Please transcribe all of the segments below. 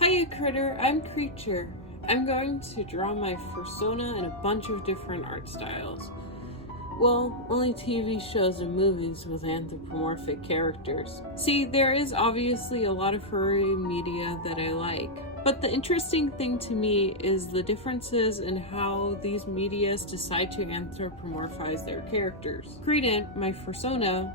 Hiya critter, I'm Creature. I'm going to draw my Fursona in a bunch of different art styles. Well, only TV shows and movies with anthropomorphic characters. See, there is obviously a lot of furry media that I like, but the interesting thing to me is the differences in how these medias decide to anthropomorphize their characters. Creadin, my Fursona,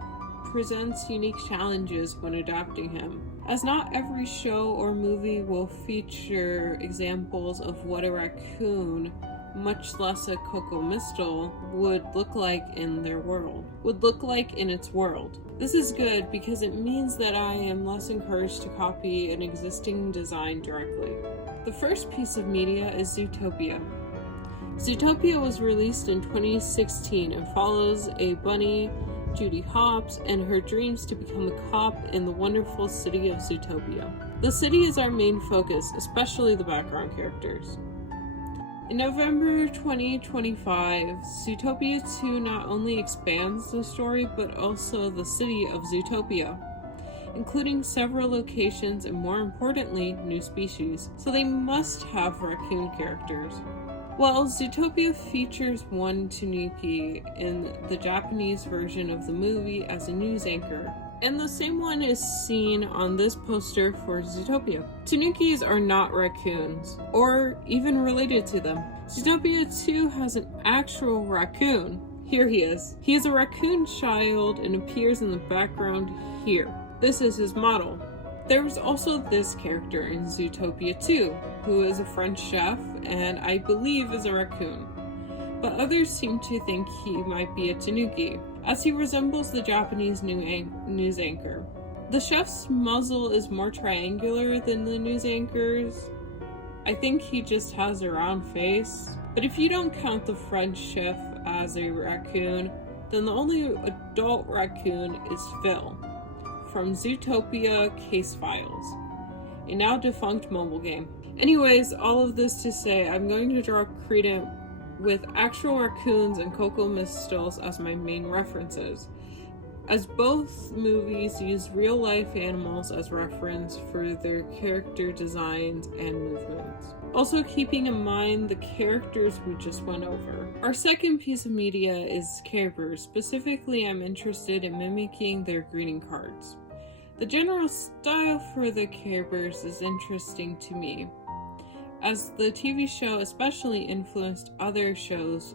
presents unique challenges when adapting him, as not every show or movie will feature examples of what a raccoon, much less a cocomistal, would look like in its world. This is good because it means that I am less encouraged to copy an existing design directly. The first piece of media is Zootopia. Zootopia was released in 2016 and follows a bunny, Judy Hopps, and her dreams to become a cop in the wonderful city of Zootopia. The city is our main focus, especially the background characters. In November 2025, Zootopia 2 not only expands the story, but also the city of Zootopia, including several locations and, more importantly, new species, so they must have raccoon characters. Well, Zootopia features one Tanuki in the Japanese version of the movie as a news anchor, and the same one is seen on this poster for Zootopia. Tanukis are not raccoons, or even related to them. Zootopia 2 has an actual raccoon. Here he is. He is a raccoon child and appears in the background here. This is his model. There was also this character in Zootopia 2, who is a French chef and I believe is a raccoon, but others seem to think he might be a Tanuki, as he resembles the Japanese news anchor. The chef's muzzle is more triangular than the news anchor's. I think he just has a round face, but if you don't count the French chef as a raccoon, then the only adult raccoon is Phil, from Zootopia Case Files, a now defunct mobile game. Anyways, all of this to say, I'm going to draw Creadin with actual raccoons and cocomistals as my main references, as both movies use real-life animals as reference for their character designs and movements. Also keeping in mind the characters we just went over. Our second piece of media is Care Bears. Specifically, I'm interested in mimicking their greeting cards. The general style for the Care Bears is interesting to me, as the TV show especially influenced other shows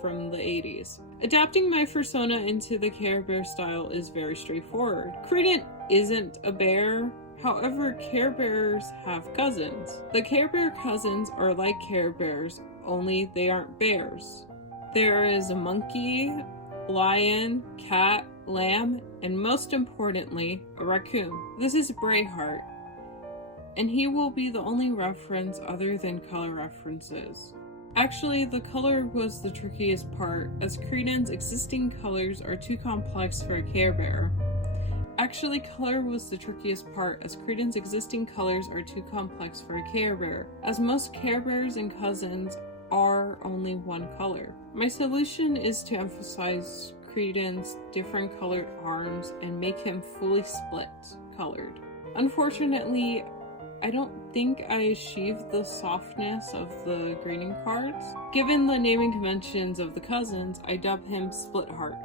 from the 80s. Adapting my Fursona into the Care Bear style is very straightforward. Creadin isn't a bear, however Care Bears have cousins. The Care Bear cousins are like Care Bears, only they aren't bears. There is a monkey, lion, cat, lamb, and most importantly, a raccoon. This is Braveheart, and he will be the only reference other than color references. Actually, the color was the trickiest part, as Creadin's existing colors are too complex for a Care Bear. As most Care Bears and cousins are only one color. My solution is to emphasize Creadin's different colored arms and make him fully split colored. Unfortunately, I don't think I achieved the softness of the greeting cards. Given the naming conventions of the cousins, I dub him Split Heart.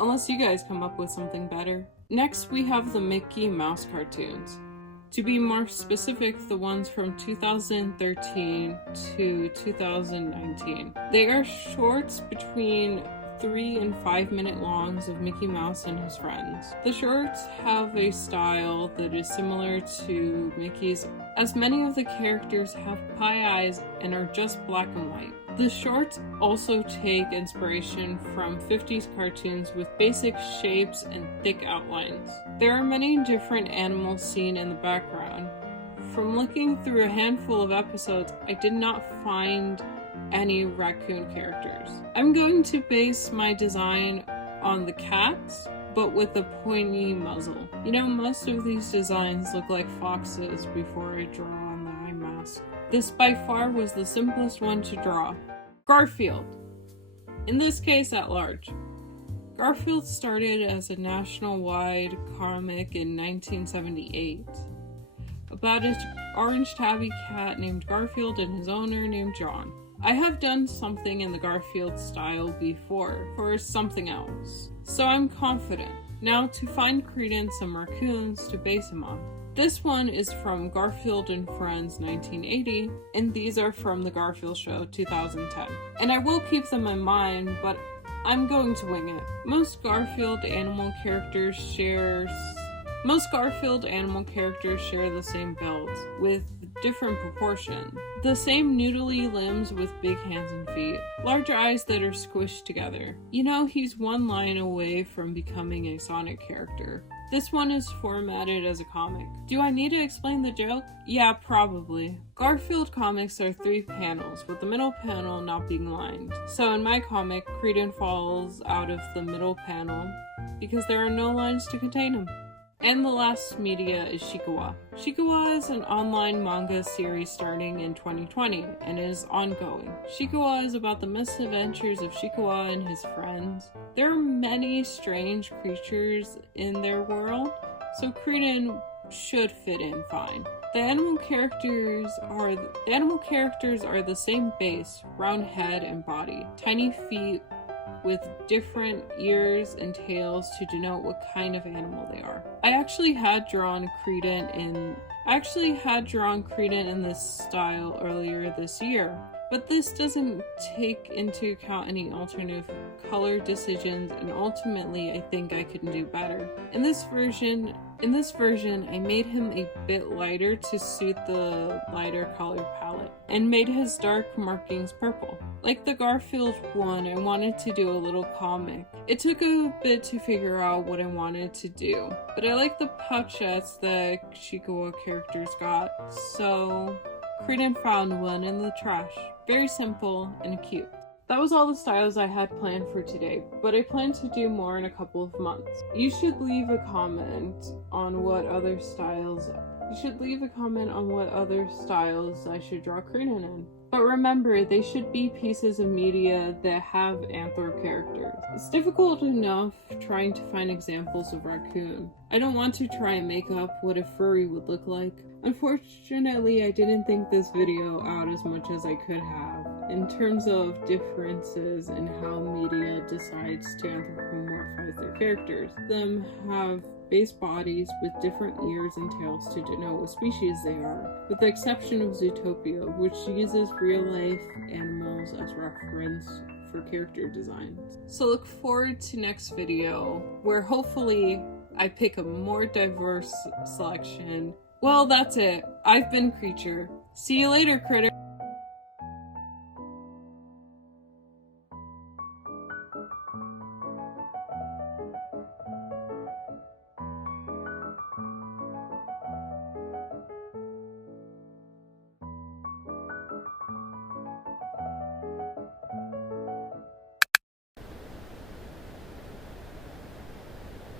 Unless you guys come up with something better. Next, we have the Mickey Mouse cartoons. To be more specific, the ones from 2013 to 2019. They are shorts between 3 and 5 minute longs of Mickey Mouse and his friends. The shorts have a style that is similar to Mickey's, as many of the characters have pie eyes and are just black and white. The shorts also take inspiration from 50s cartoons with basic shapes and thick outlines. There are many different animals seen in the background. From looking through a handful of episodes, I did not find any raccoon characters. I'm going to base my design on the cats, but with a pointy muzzle. You know, most of these designs look like foxes before I draw on the eye mask. This by far was the simplest one to draw. Garfield. In this case, at large. Garfield started as a national-wide comic in 1978 about an orange tabby cat named Garfield and his owner named John. I have done something in the Garfield style before for something else, so I'm confident. Now to find Creadin some raccoons to base him on. This one is from Garfield and Friends 1980, and these are from the Garfield Show 2010. And I will keep them in mind, but I'm going to wing it. Most Garfield animal characters share the same build, with different proportions. The same noodly limbs with big hands and feet. Large eyes that are squished together. You know, he's one line away from becoming a Sonic character. This one is formatted as a comic. Do I need to explain the joke? Yeah, probably. Garfield comics are 3 panels, with the middle panel not being lined. So in my comic, Creadin falls out of the middle panel because there are no lines to contain him. And the last media is Chiikawa. Chiikawa is an online manga series starting in 2020 and is ongoing. Chiikawa is about the misadventures of Chiikawa and his friends. There are many strange creatures in their world, so Creadin should fit in fine. The animal characters are the same base, round head and body, tiny feet with different ears and tails to denote what kind of animal they are. I actually had drawn Creadin in this style earlier this year, but this doesn't take into account any alternative color decisions, and ultimately I think I could do better. In this version, I made him a bit lighter to suit the lighter color palette, and made his dark markings purple. Like the Garfield one, I wanted to do a little comic. It took a bit to figure out what I wanted to do, but I like the pouchettes that Chiikawa characters got, so Creadin found one in the trash. Very simple and cute. That was all the styles I had planned for today, but I plan to do more in a couple of months. You should leave a comment on what other styles I should draw Creadin in. But remember, they should be pieces of media that have anthro characters. It's difficult enough trying to find examples of raccoon. I don't want to try and make up what a furry would look like. Unfortunately, I didn't think this video out as much as I could have, in terms of differences in how media decides to anthropomorphize their characters. Them have base bodies with different ears and tails to denote what species they are, with the exception of Zootopia, which uses real-life animals as reference for character designs. So look forward to next video, where hopefully I pick a more diverse selection. Well, that's it. I've been Creature. See you later, critter!